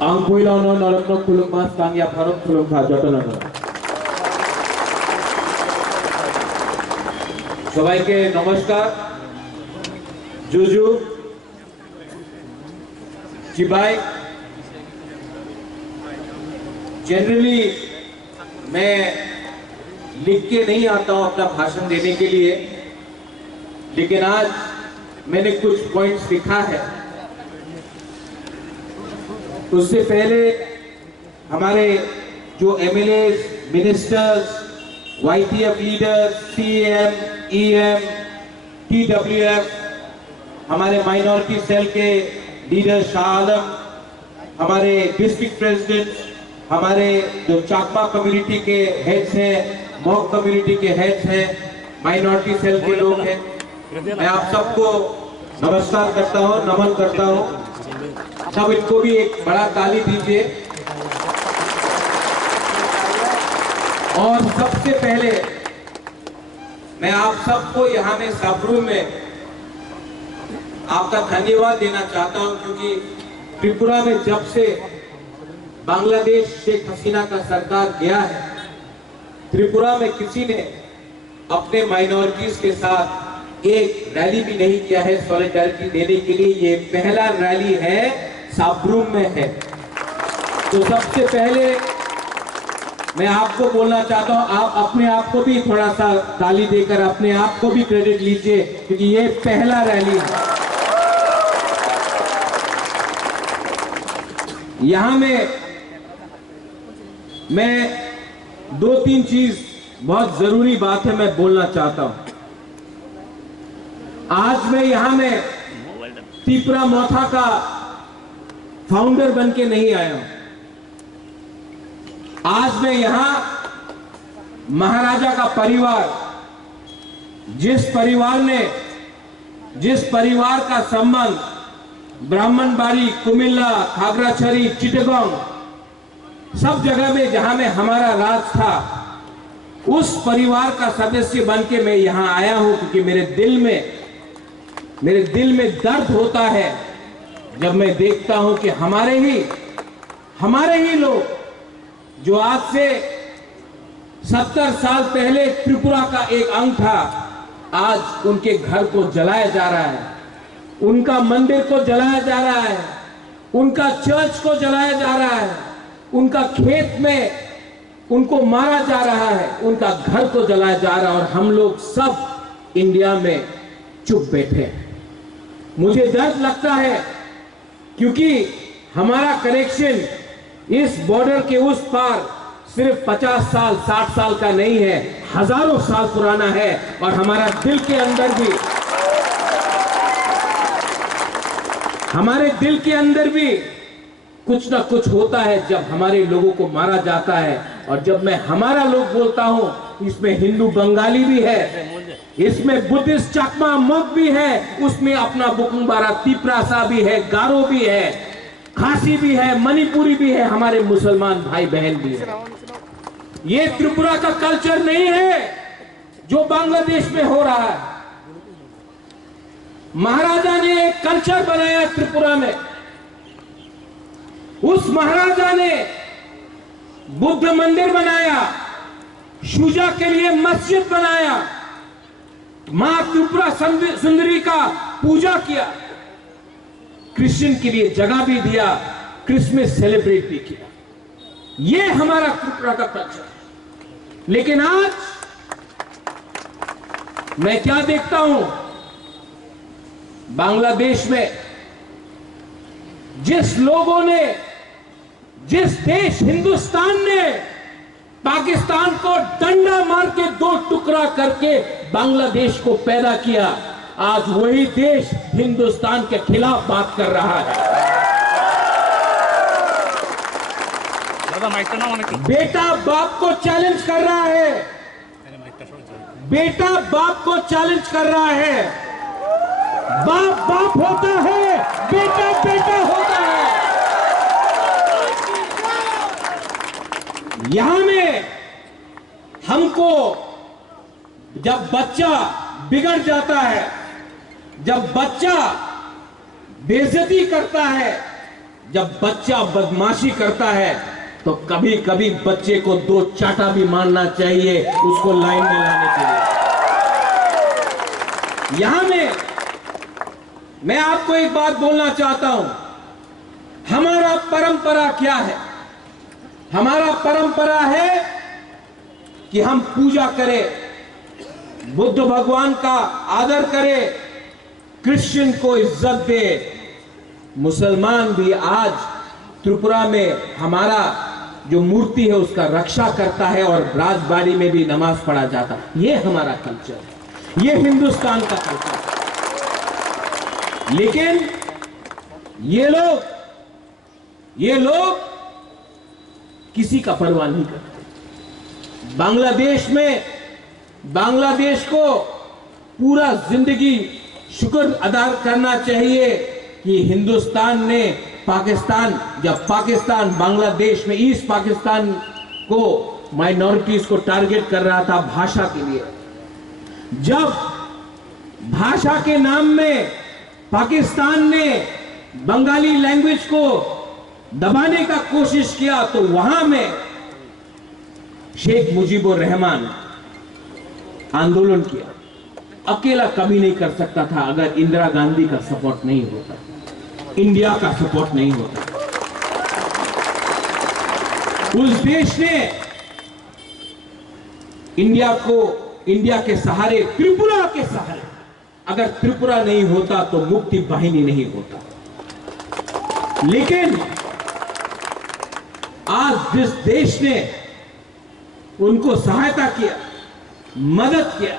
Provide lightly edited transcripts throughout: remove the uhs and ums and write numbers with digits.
Ang puilano naratno kulung mas kangya pharok kulung kha jotono সবাইকে নমস্কার জুজু जी भाई generally मैं लिख के नहीं आता हूं अपना भाषण देने के लिए, लेकिन आज मैंने कुछ पॉइंट्स लिखा है। उससे पहले हमारे जो MLA, ministers, YTF leader, CM, EM, TWF, हमारे माइनॉरिटी सेल के लीडर शाह आलम, हमारे डिस्ट्रिक्ट प्रेसिडेंट, हमारे जो चाकमा कम्युनिटी के हेड्स हैं, मॉक कम्युनिटी के हेड्स हैं, माइनॉरिटी सेल के लोग हैं, मैं आप सबको नमस्कार करता हूं, नमन करता हूं। सब इनको भी एक बड़ा ताली दीजिए। और सबसे पहले मैं आप सबको यहाँ में सबरूम में आपका धन्यवाद देना चाहता हूं, क्योंकि त्रिपुरा में जब से बांग्लादेश शेख हसीना का सरकार गया है, त्रिपुरा में किसी ने अपने माइनॉरिटीज के साथ एक रैली भी नहीं किया है सॉलिडारिटी देने के लिए। ये पहला रैली है, साबरूम में है। तो सबसे पहले मैं आपको बोलना चाहता हूं, आप अपने आप को भी थोड़ा सा ताली देकर अपने आप को भी क्रेडिट लीजिए, क्योंकि ये पहला रैली है। यहां में मैं दो तीन चीज बहुत जरूरी बात है मैं बोलना चाहता हूं। आज मैं यहां में त्रिपुरा मोथा का फाउंडर बनके नहीं आया हूं। आज मैं यहां महाराजा का परिवार, जिस परिवार का संबंध ब्राह्मणबाड़ी, कुमिल्ला, खागराछड़ी, चिटगांव सब जगह में जहां में हमारा राज था, उस परिवार का सदस्य बनके मैं यहां आया हूं, क्योंकि मेरे दिल में दर्द होता है जब मैं देखता हूं कि हमारे ही लोग जो आज से 70 साल पहले त्रिपुरा का एक अंग था, आज उनके घर को जलाया जा रहा है, उनका मंदिर को जलाया जा रहा है, उनका चर्च को जलाया जा रहा है, उनका खेत में उनको मारा जा रहा है, उनका घर को जलाया जा रहा है, और हम लोग सब इंडिया में चुप बैठे हैं। मुझे दर्द लगता है, क्योंकि हमारा कनेक्शन इस बॉर्डर के उस पार सिर्फ 50 साल 60 साल का नहीं है, हजारों साल पुराना है। और हमारे दिल के अंदर भी कुछ ना कुछ होता है जब हमारे लोगों को मारा जाता है। और जब मैं हमारा लोग बोलता हूं, इसमें हिंदू बंगाली भी है, इसमें बुद्धिस्ट चाकमा मग भी है, उसमें अपना बुकुंबारा तिपरासा भी है, गारो भी है, खासी भी है, मणिपुरी भी है, हमारे मुसलमान भाई बहन भी है। ये त्रिपुरा का कल्चर नहीं है जो बांग्लादेश में हो रहा है। महाराजा ने एक कल्चर बनाया त्रिपुरा में। उस महाराजा ने बुद्ध मंदिर बनाया, शुजा के लिए मस्जिद बनाया, मां त्रिपुरा सुंदरी का पूजा किया, क्रिश्चियन के लिए जगह भी दिया, क्रिसमस सेलिब्रेट भी किया। ये हमारा त्रिपुरा का कल्चर है। लेकिन आज मैं क्या देखता हूं, बांग्लादेश में जिस देश हिंदुस्तान ने पाकिस्तान को डंडा मार के 2 टुकड़ा करके बांग्लादेश को पैदा किया, आज वही देश हिंदुस्तान के खिलाफ बात कर रहा है। बेटा बाप को चैलेंज कर रहा है, बेटा बाप को चैलेंज कर रहा है। बाप बाप होता है, बेटा बेटा होता है। यहां में हमको जब बच्चा बिगड़ जाता है, जब बच्चा बेइज्जती करता है, जब बच्चा बदमाशी करता है तो कभी कभी बच्चे को 2 चाटा भी मारना चाहिए उसको लाइन में लाने के लिए। यहां मैं आपको एक बात बोलना चाहता हूं। हमारा परंपरा क्या है? हमारा परंपरा है कि हम पूजा करें, बुद्ध भगवान का आदर करें, क्रिश्चियन को इज्जत दे। मुसलमान भी आज त्रिपुरा में हमारा जो मूर्ति है उसका रक्षा करता है और राजबाड़ी में भी नमाज पढ़ा जाता है। ये हमारा कल्चर है, ये हिंदुस्तान का कल्चर है। लेकिन ये लोग किसी का परवाह नहीं करते। बांग्लादेश को पूरा जिंदगी शुक्र अदा करना चाहिए कि हिंदुस्तान ने जब पाकिस्तान बांग्लादेश में ईस्ट पाकिस्तान को माइनॉरिटीज को टारगेट कर रहा था भाषा के लिए, जब भाषा के नाम में पाकिस्तान ने बंगाली लैंग्वेज को दबाने का कोशिश किया तो वहां में शेख मुजीबुर रहमान आंदोलन किया। अकेला कभी नहीं कर सकता था अगर इंदिरा गांधी का सपोर्ट नहीं होता, इंडिया का सपोर्ट नहीं होता। उस देश ने इंडिया के सहारे, त्रिपुरा के सहारे, अगर त्रिपुरा नहीं होता तो मुक्ति वाहिनी नहीं होता। लेकिन आज जिस देश ने उनको सहायता किया, मदद किया,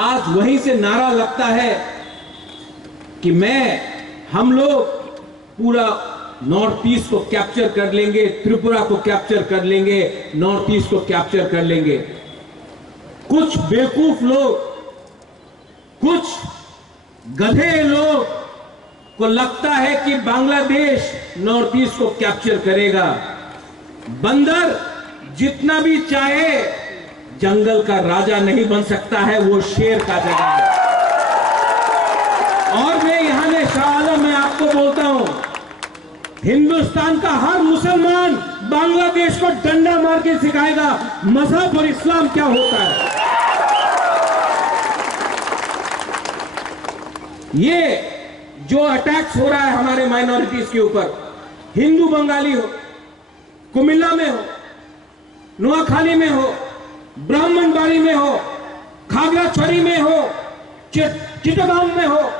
आज वहीं से नारा लगता है कि हम लोग पूरा नॉर्थ ईस्ट को कैप्चर कर लेंगे, त्रिपुरा को कैप्चर कर लेंगे, नॉर्थ ईस्ट को कैप्चर कर लेंगे। कुछ बेवकूफ लोग, कुछ गधे लोग को लगता है कि बांग्लादेश नॉर्थ ईस्ट को कैप्चर करेगा। बंदर जितना भी चाहे जंगल का राजा नहीं बन सकता है, वो शेर का जगह है। और मैं यहां में शाह आलम में आपको बोलता हूं, हिंदुस्तान का हर मुसलमान बांग्लादेश को डंडा मार के सिखाएगा मजहब और इस्लाम क्या होता है। ये जो अटैक्स हो रहा है हमारे माइनॉरिटीज के ऊपर, हिंदू बंगाली हो, कुमिल्ला में हो, नुआखाली में हो, ब्राह्मणबाड़ी में हो, खागराछड़ी में हो, चिटगांव में हो,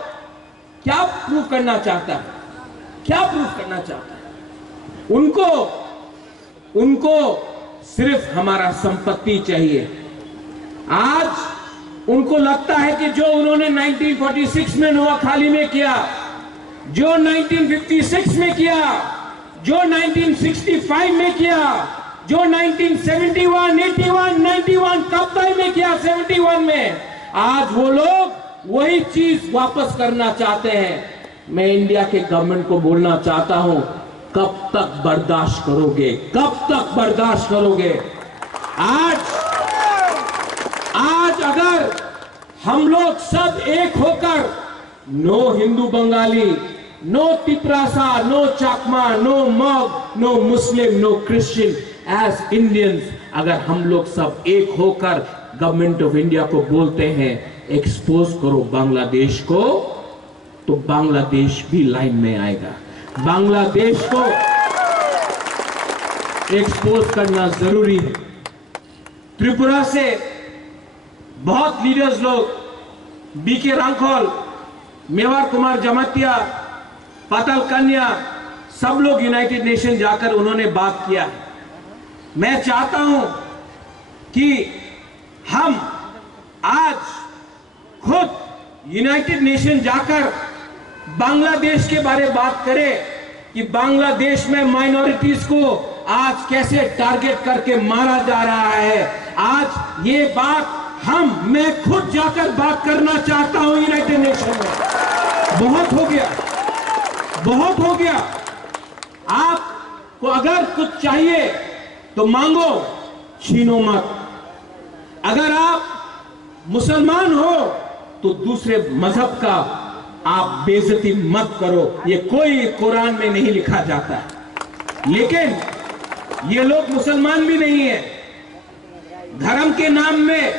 क्या प्रूफ करना चाहता है? क्या प्रूफ करना चाहता है? उनको सिर्फ हमारा संपत्ति चाहिए। आज उनको लगता है कि जो उन्होंने 1946 में नुआखाली में किया, जो 1956 में किया, जो 1965 में किया, जो 1971, 81, 91 कब्ताई में किया, 71 में, आज वो लोग वही चीज वापस करना चाहते हैं। मैं इंडिया के गवर्नमेंट को बोलना चाहता हूं, कब तक बर्दाश्त करोगे? कब तक बर्दाश्त करोगे? आज अगर हम लोग सब एक होकर, no Hindu Bengali, no Tiprasa, no Chakma, no Mog, no Muslim, no Christian, as Indians, अगर हम लोग सब एक होकर गवर्नमेंट ऑफ इंडिया को बोलते हैं एक्सपोज करो बांग्लादेश को, तो बांग्लादेश भी लाइन में आएगा। बांग्लादेश को एक्सपोज करना जरूरी है। त्रिपुरा से बहुत लीडर्स लोग, बीके रांखोल, मेवार कुमार जमातिया, पाताल कन्या, सब लोग यूनाइटेड नेशन जाकर उन्होंने बात किया। मैं चाहता हूं कि हम आज खुद यूनाइटेड नेशन जाकर बांग्लादेश के बारे में बात करें कि बांग्लादेश में माइनॉरिटीज को आज कैसे टारगेट करके मारा जा रहा है। आज ये बात मैं खुद जाकर बात करना चाहता हूं यूनाइटेड नेशन में। बहुत हो गया, बहुत हो गया। आपको अगर कुछ चाहिए तो मांगो, छीनो मत। अगर आप मुसलमान हो तो दूसरे मजहब का आप बेइज्जती मत करो, ये कोई कुरान में नहीं लिखा जाता है। लेकिन ये लोग मुसलमान भी नहीं है, धर्म के नाम में,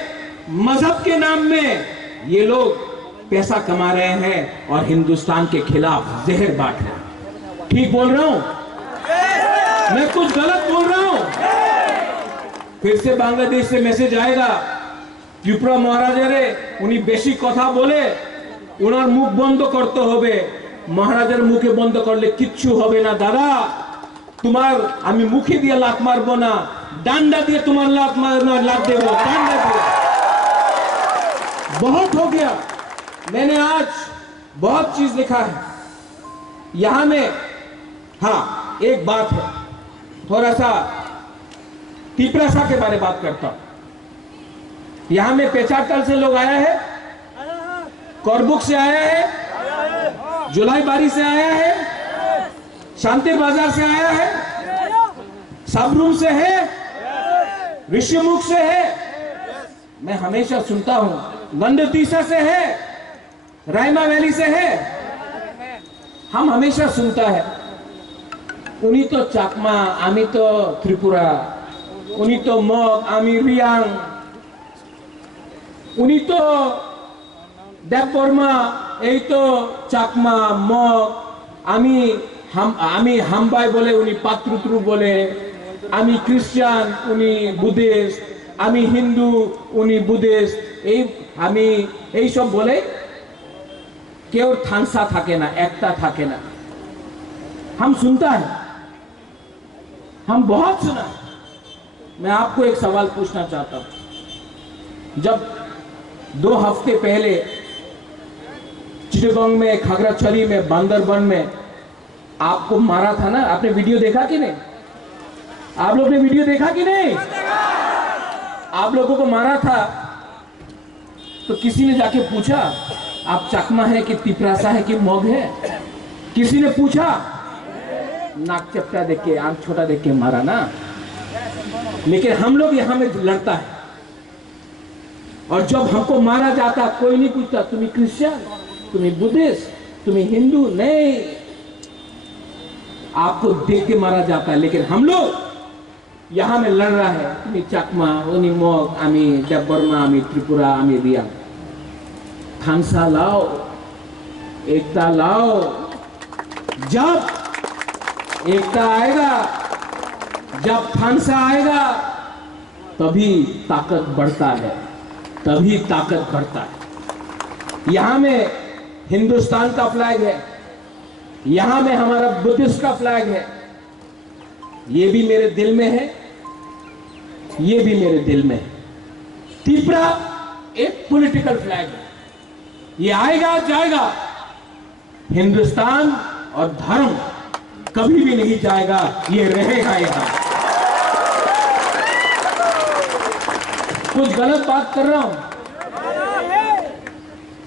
मजहब के नाम में ये लोग पैसा कमा रहे हैं और हिंदुस्तान के खिलाफ जहर बांट रहे हैं। ठीक बोल रहा हूं? मैं कुछ गलत बोल रहा हूं? फिर से बांग्लादेश से मैसेज आएगा, त्रिपुरा महाराजा रे उन्हीं बेशी कथा बोले, उनार मुख बंद करते होबे। महाराजार मुखे बंद करले किच्छु होबे ना दादा, तुम्हार आमी मुखे दिए लात मारबो ना, डांडा दिए तुम्हार लात देबो, डांडा दिए। बहुत हो गया, मैंने आज बहुत चीज लिखा है यहां में। हाँ, एक बात है, थोड़ा सा तिपरासा के बारे में बात करता हूं। यहां में पेचाटल से लोग आया है, करबुक से आया है, जुलाई बारी से आया है, शांति बाजार से आया है, सबरूम से है, ऋषिमुख से है। मैं हमेशा सुनता हूं, गंडतीसा से है, रायमा वैली से है। हम हमेशा सुनता है उन्हीं तो चाकमा, आमी तो त्रिपुरा, उन्हीं तो मग, आमी रियांग, उन्हीं तो देवबर्मा, यही तो चाकमा मग, आमी हाम्बाई बोले, उन्हीं पात्रुत्रु बोले, आमी क्रिश्चियन, उन्हीं बुद्धिस्ट, आमी हिंदू, उन्हीं बुद्धिस्ट, आमी यही सब बोले। केउ थानसा थाके ना, एकता थाके ना। हम सुनता है, हम बहुत सुना। मैं आपको एक सवाल पूछना चाहता हूं। जब 2 हफ्ते पहले चिटगांव में, खागराछड़ी में, बांदरबन में आपको मारा था ना, आपने वीडियो देखा कि नहीं? आप लोग ने वीडियो देखा कि नहीं? आप लोगों को मारा था तो किसी ने जाके पूछा आप चकमा है कि तिपरासा है कि मग है? किसी ने पूछा? नाक चपटा देख के, आंख छोटा देख के मारा ना। लेकिन हम लोग यहां में लड़ता है, और जब हमको मारा जाता कोई नहीं पूछता तुम्हें क्रिश्चियन, तुम्हें बुद्धिस्ट, तुम्हें हिंदू, नहीं, आपको देख के मारा जाता है। लेकिन हम लोग यहां में लड़ रहा है, तुम्हें चकमा, उन्हीं मग, आमी देवबर्मा, आमी त्रिपुरा, आमी रियांग। थानसा लाओ, एकता लाओ। जब एकता आएगा, जब थानसा आएगा, तभी ताकत बढ़ता है, तभी ताकत बढ़ता है। यहां में हिंदुस्तान का फ्लैग है, यहां में हमारा बुद्धिस्ट का फ्लैग है। ये भी मेरे दिल में है, ये भी मेरे दिल में है। त्रिपुरा एक पॉलिटिकल फ्लैग है, ये आएगा जाएगा। हिंदुस्तान और धर्म कभी भी नहीं जाएगा, ये रहेगा यहां। कुछ गलत बात कर रहा हूं?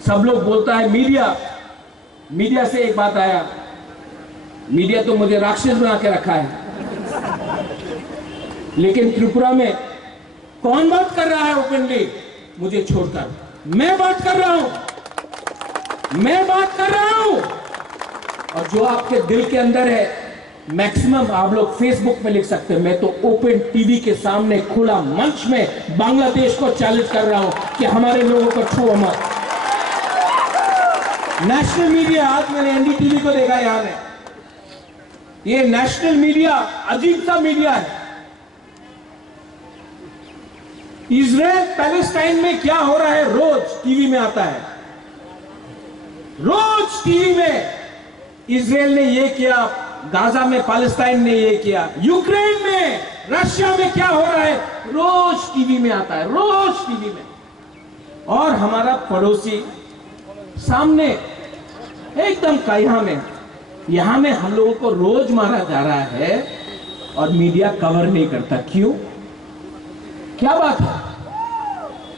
सब लोग बोलता है मीडिया से एक बात आया, मीडिया तो मुझे राक्षस बना के रखा है। लेकिन त्रिपुरा में कौन बात कर रहा है ओपनली मुझे छोड़कर? मैं बात कर रहा हूं, मैं बात कर रहा हूं। और जो आपके दिल के अंदर है, मैक्सिमम आप लोग फेसबुक पे लिख सकते हैं। मैं तो ओपन टीवी के सामने खुला मंच में बांग्लादेश को चैलेंज कर रहा हूं कि हमारे लोगों को छुओ मत। नेशनल मीडिया, आज मैंने एनडीटीवी को देखा यहां में, ये नेशनल मीडिया अजीब सा मीडिया है। इजराइल पैलेस्टाइन में क्या हो रहा है रोज टीवी में आता है, रोज टीवी में। इजराइल ने ये किया, गाजा में पैलेस्टाइन ने ये किया, यूक्रेन में, रशिया में क्या हो रहा है, रोज टीवी में आता है, रोज टीवी में। और हमारा पड़ोसी सामने एकदम कायहा में, यहां में हम लोगों को रोज मारा जा रहा है और मीडिया कवर नहीं करता। क्यों? क्या बात है?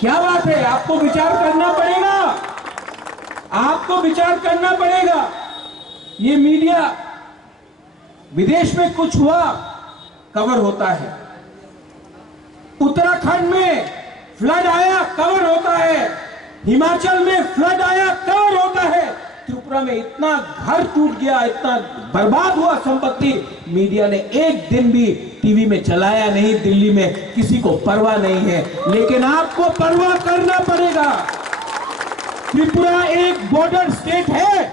क्या बात है? आपको विचार करना पड़ेगा, आपको विचार करना पड़ेगा। ये मीडिया, विदेश में कुछ हुआ कवर होता है, उत्तराखंड में फ्लड आया कवर होता है, हिमाचल में फ्लड आया कवर होता है, त्रिपुरा में इतना घर टूट गया, इतना बर्बाद हुआ संपत्ति, मीडिया ने एक दिन भी टीवी में चलाया नहीं। दिल्ली में किसी को परवाह नहीं है, लेकिन आपको परवाह करना पड़ेगा। त्रिपुरा एक बॉर्डर स्टेट है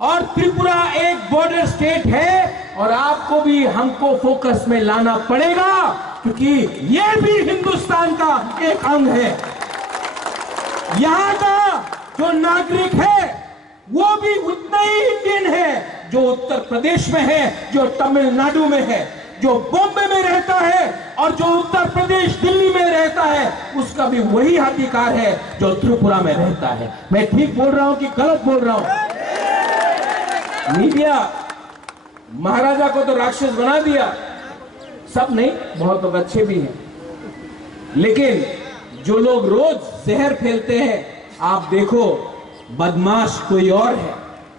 और त्रिपुरा एक बॉर्डर स्टेट है और आपको भी हमको फोकस में लाना पड़ेगा, क्योंकि ये भी हिंदुस्तान का एक अंग है। यहां का जो नागरिक है वो भी उतना ही इंडियन है जो उत्तर प्रदेश में है, जो तमिलनाडु में है, जो बॉम्बे में रहता है और जो उत्तर प्रदेश दिल्ली में रहता है, उसका भी वही अधिकार है जो त्रिपुरा में रहता है। मैं ठीक बोल रहा हूं कि गलत बोल रहा हूं? मीडिया महाराजा को तो राक्षस बना दिया, सब नहीं, बहुत लोग अच्छे भी हैं, लेकिन जो लोग रोज जहर फैलते हैं, आप देखो बदमाश कोई और है।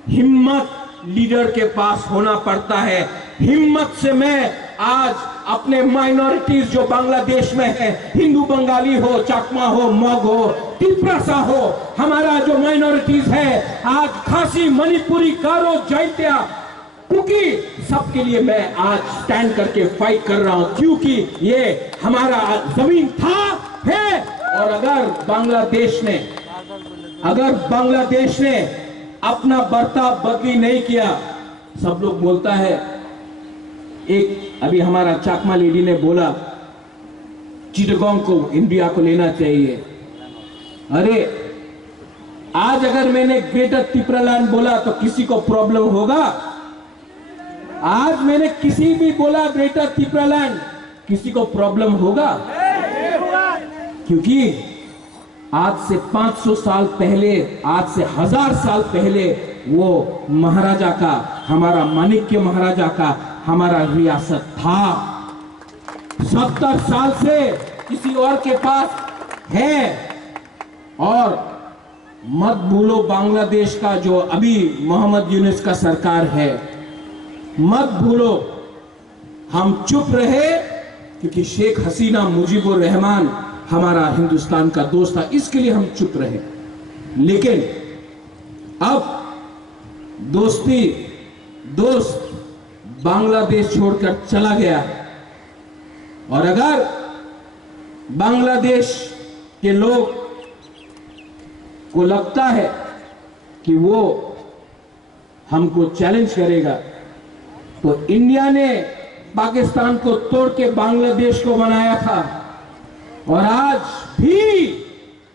हिम्मत लीडर के पास होना पड़ता है। हिम्मत से मैं आज अपने माइनॉरिटीज जो बांग्लादेश में है, हिंदू बंगाली हो, चाकमा हो, मग हो, तिप्रासा हो, हमारा जो माइनॉरिटीज है आज खासी, मणिपुरी, गारो, जैत्या, क्योंकि सबके लिए मैं आज स्टैंड करके फाइट कर रहा हूं, क्योंकि ये हमारा जमीन था, है। और अगर बांग्लादेश ने अपना बर्ताव बदली नहीं किया, सब लोग बोलता है, एक अभी हमारा चाकमा लेडी ने बोला चिटगांव को इंडिया को लेना चाहिए। अरे आज अगर मैंने ग्रेटर त्रिपुरालैंड बोला तो किसी को प्रॉब्लम होगा? आज मैंने किसी भी बोला ग्रेटर त्रिपुरालैंड, किसी को प्रॉब्लम होगा? क्योंकि आज से 500 साल पहले, आज से 1000 साल पहले वो महाराजा का, हमारा माणिक्य महाराजा का हमारा रियासत था। 70 साल से किसी और के पास है। और मत भूलो बांग्लादेश का जो अभी मोहम्मद यूनुस का सरकार है, मत भूलो। हम चुप रहे क्योंकि शेख हसीना मुजीबुर रहमान हमारा हिंदुस्तान का दोस्त था, इसके लिए हम चुप रहे। लेकिन अब दोस्त बांग्लादेश छोड़कर चला गया है, और अगर बांग्लादेश के लोग को लगता है कि वो हमको चैलेंज करेगा, तो इंडिया ने पाकिस्तान को तोड़ के बांग्लादेश को बनाया था, और आज भी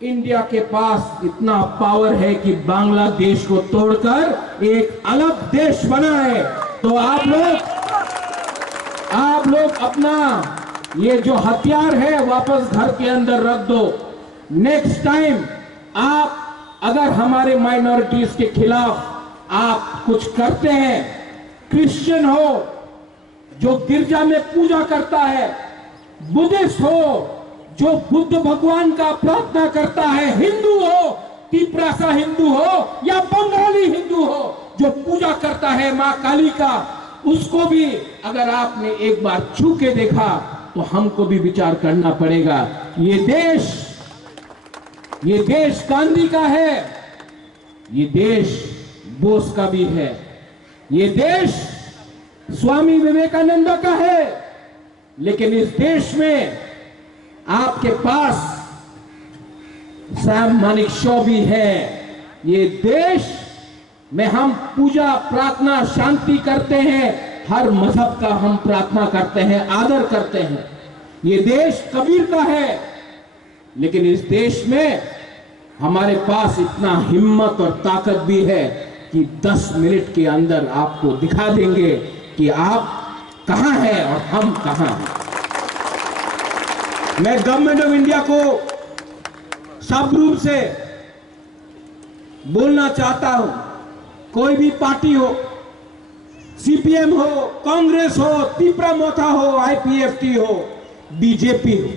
इंडिया के पास इतना पावर है कि बांग्लादेश को तोड़कर एक अलग देश बनाए। तो आप लोग अपना ये जो हथियार है वापस घर के अंदर रख दो। नेक्स्ट टाइम आप अगर हमारे माइनॉरिटीज के खिलाफ आप कुछ करते हैं, क्रिश्चियन हो जो गिरजा में पूजा करता है, बुद्धिस्ट हो जो बुद्ध भगवान का प्रार्थना करता है, हिंदू हो, तिप्रासा हिंदू हो या बंगाली हिंदू हो जो पूजा करता है मां काली का, उसको भी अगर आपने एक बार छू के देखा तो हमको भी विचार करना पड़ेगा। ये देश गांधी का है, ये देश बोस का भी है, ये देश स्वामी विवेकानंद का है, लेकिन इस देश में आपके पास सैम मानेकशॉ भी है। ये देश में हम पूजा, प्रार्थना, शांति करते हैं, हर मजहब का हम प्रार्थना करते हैं, आदर करते हैं। ये देश कबीर का है, लेकिन इस देश में हमारे पास इतना हिम्मत और ताकत भी है कि 10 मिनट के अंदर आपको दिखा देंगे कि आप कहां हैं और हम कहां हैं। मैं गवर्नमेंट ऑफ इंडिया को सब रूप से बोलना चाहता हूं, कोई भी पार्टी हो, सीपीएम हो, कांग्रेस हो, त्रिपुरा मोथा हो, आईपीएफटी हो, बीजेपी हो,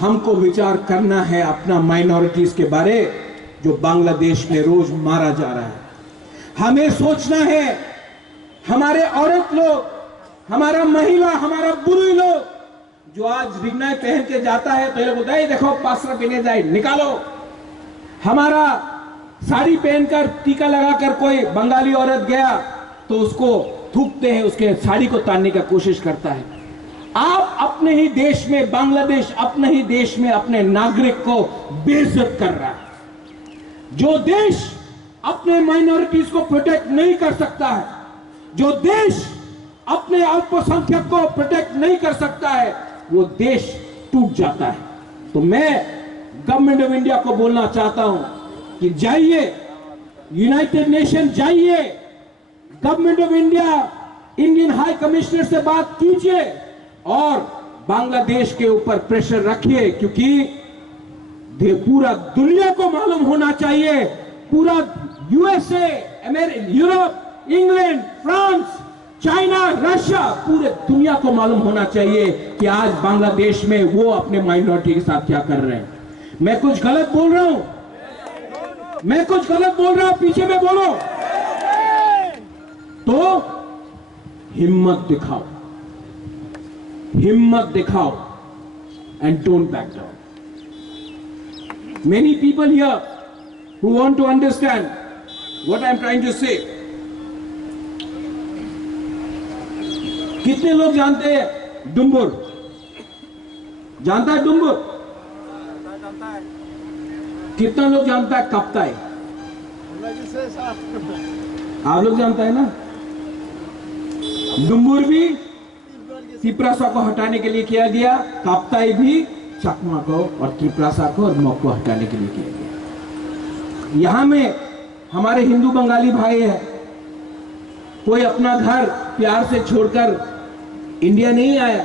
हमको विचार करना है अपना माइनॉरिटीज के बारे जो बांग्लादेश में रोज मारा जा रहा है। हमें सोचना है, हमारे औरत लोग, हमारा महिला, हमारा बुरी लोग जो आज रिगनाई पहन के जाता है तो ये लोग बोलता है देखो पासरा पहने जाए, निकालो। हमारा साड़ी पहनकर टीका लगाकर कोई बंगाली औरत गया तो उसको थूकते हैं, उसके साड़ी को तानने का कोशिश करता है। आप अपने ही देश में, बांग्लादेश अपने ही देश में अपने नागरिक को बेइज्जत कर रहा है। जो देश अपने माइनॉरिटीज को प्रोटेक्ट नहीं कर सकता है, जो देश अपने अल्पसंख्यक को प्रोटेक्ट नहीं कर सकता है, वो देश टूट जाता है। तो मैं गवर्नमेंट ऑफ इंडिया को बोलना चाहता हूं कि जाइए, यूनाइटेड नेशन जाइए, government of India Indian high commissioner से बात कीजिए और बांग्लादेश के ऊपर प्रेशर रखिए, क्योंकि पूरा दुनिया को मालूम होना चाहिए, पूरा USA, Europe, England, France, China, Russia, पूरे दुनिया को मालूम होना चाहिए कि आज बांग्लादेश में वो अपने माइनॉरिटी के साथ क्या कर रहे हैं। मैं कुछ गलत बोल रहा हूं, मैं कुछ गलत बोल रहा हूं, पीछे में बोलो तो हिम्मत दिखाओ, हिम्मत दिखाओ and don't back down. Many people here who want to understand what I'm trying to say. कितने लोग जानते हैं डुम्बुर? जानता है डुम्बुर? कितना लोग जानता है कप्ताई? आप लोग जानता है ना? डुम्बुर भी त्रिप्रासा को हटाने के लिए किया गया, काप्ताई भी चकमा को और त्रिप्रासा को और मग को हटाने के लिए किया गया। यहां में हमारे हिंदू बंगाली भाई है, कोई अपना घर प्यार से छोड़कर इंडिया नहीं आया,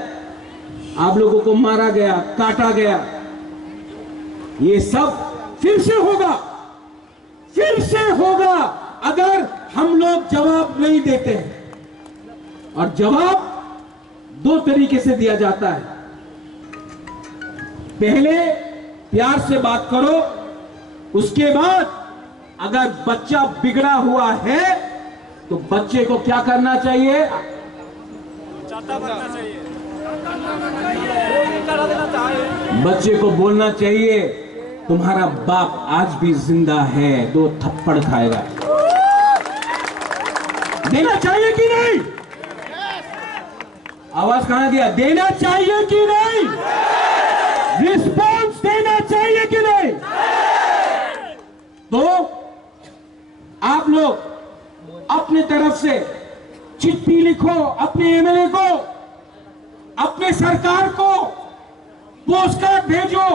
आप लोगों को मारा गया, काटा गया। ये सब फिर से होगा, फिर से होगा अगर हम लोग जवाब नहीं देते हैं। और जवाब दो तरीके से दिया जाता है। पहले प्यार से बात करो, उसके बाद अगर बच्चा बिगड़ा हुआ है तो बच्चे को क्या करना चाहिए? बच्चे को बोलना चाहिए तुम्हारा बाप आज भी जिंदा है, 2 थप्पड़ खाएगा। देना चाहिए कि नहीं? आवाज कहां गया? देना चाहिए कि नहीं? रिस्पॉन्स देना चाहिए कि नहीं? तो आप लोग अपने तरफ से चिट्ठी लिखो, अपने एमएलए को, अपने सरकार को पोस्टकार्ड भेजो,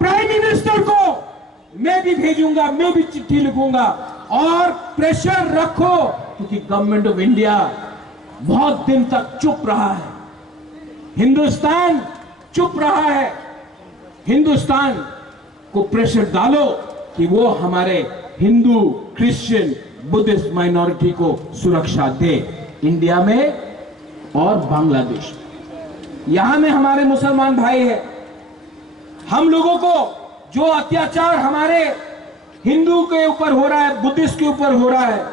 प्राइम मिनिस्टर को मैं भी भेजूंगा, मैं भी चिट्ठी लिखूंगा और प्रेशर रखो, क्योंकि गवर्नमेंट ऑफ इंडिया बहुत दिन तक चुप रहा है, हिंदुस्तान चुप रहा है। हिंदुस्तान को प्रेशर डालो कि वो हमारे हिंदू, क्रिश्चियन, बुद्धिस्ट माइनॉरिटी को सुरक्षा दे, इंडिया में और बांग्लादेश में। यहां में हमारे मुसलमान भाई हैं, हम लोगों को जो अत्याचार हमारे हिंदू के ऊपर हो रहा है, बुद्धिस्ट के ऊपर हो रहा है,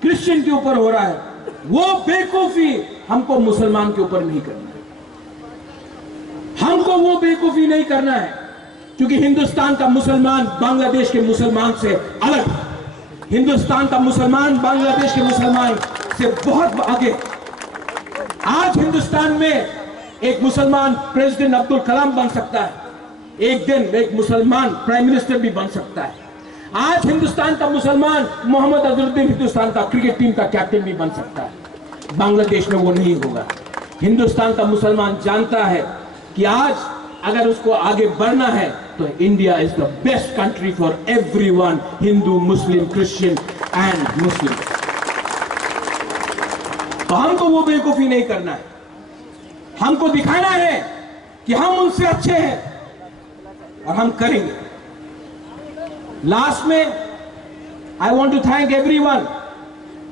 क्रिश्चियन के ऊपर हो रहा है, वो बेवकूफी हमको मुसलमान के ऊपर नहीं करना है। हमको वो बेवकूफी नहीं करना है, क्योंकि हिंदुस्तान का मुसलमान बांग्लादेश के मुसलमान से अलग, हिंदुस्तान का मुसलमान बांग्लादेश के मुसलमान से बहुत आगे। आज हिंदुस्तान में एक मुसलमान प्रेसिडेंट अब्दुल कलाम बन सकता है, एक दिन एक मुसलमान प्राइम मिनिस्टर भी बन सकता है। आज हिंदुस्तान का मुसलमान मोहम्मद अजहरुद्दीन हिंदुस्तान का क्रिकेट टीम का कैप्टन भी बन सकता है। बांग्लादेश में वो नहीं होगा। हिंदुस्तान का मुसलमान जानता है कि आज अगर उसको आगे बढ़ना है तो India is the best country for everyone, Hindu, Muslim, Christian and Muslim. तो हमको वो बेवकूफी नहीं करना है, हमको दिखाना है कि हम उनसे अच्छे हैं और हम करेंगे। लास्ट में I want to thank everyone.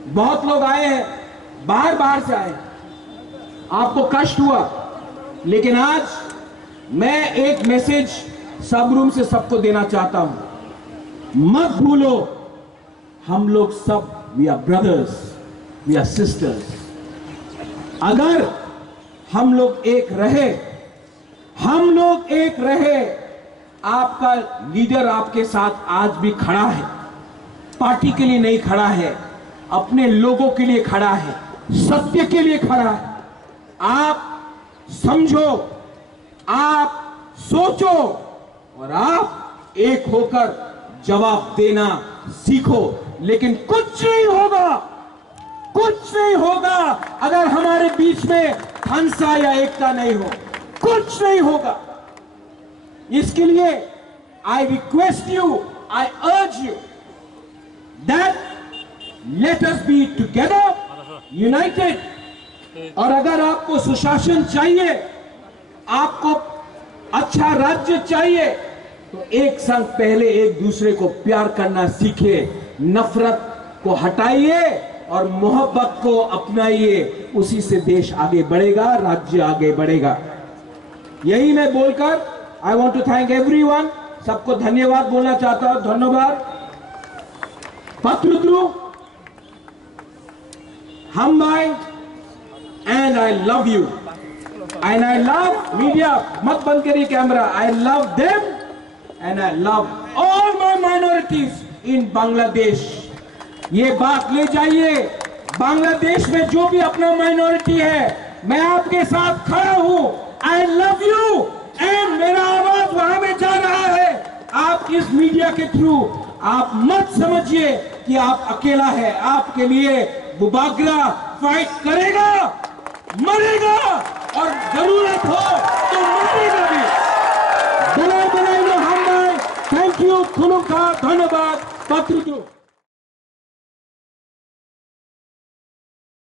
बहुत लोग आए हैं, बाहर से आए, आपको कष्ट हुआ, लेकिन आज मैं एक मैसेज सब रूम से सबको देना चाहता हूं। मत भूलो, हम लोग सब we are brothers, we are sisters. अगर हम लोग एक रहे, हम लोग एक रहे, आपका लीडर आपके साथ आज भी खड़ा है, पार्टी के लिए नहीं खड़ा है, अपने लोगों के लिए खड़ा है, सत्य के लिए खड़ा है। आप समझो, आप सोचो और आप एक होकर जवाब देना सीखो। लेकिन कुछ नहीं होगा, कुछ नहीं होगा अगर हमारे बीच में हंसा या एकता नहीं हो, कुछ नहीं होगा। इसके लिए I request you, I urge you that let us be together, United. और अगर आपको सुशासन चाहिए, आपको अच्छा राज्य चाहिए, तो एक संग पहले एक दूसरे को प्यार करना सीखिए, नफरत को हटाइए और मोहब्बत को अपनाइए। उसी से देश आगे बढ़ेगा, राज्य आगे बढ़ेगा। यही मैं बोलकर I want to thank everyone, सबको धन्यवाद बोलना चाहता हूं। धन्यवाद। पत्रद्रु, हम भाई, and I love you and I love media. मत बंद करिए camera. I love them and I love all my minorities in Bangladesh. ये बात ले जाइए, बांग्लादेश में जो भी अपना माइनॉरिटी है, मैं आपके साथ खड़ा हूं। आई लव यू एंड मेरा आवाज वहां में जा रहा है। आप इस मीडिया के थ्रू आप मत समझिए कि आप अकेला है। आपके लिए बुबागरा फाइट करेगा, मरेगा और जरूरत हो तो मरेगा भी। बनाए बनाए लो हम। Thank you. खुलूं का धन्यवाद। पत्रद्रु।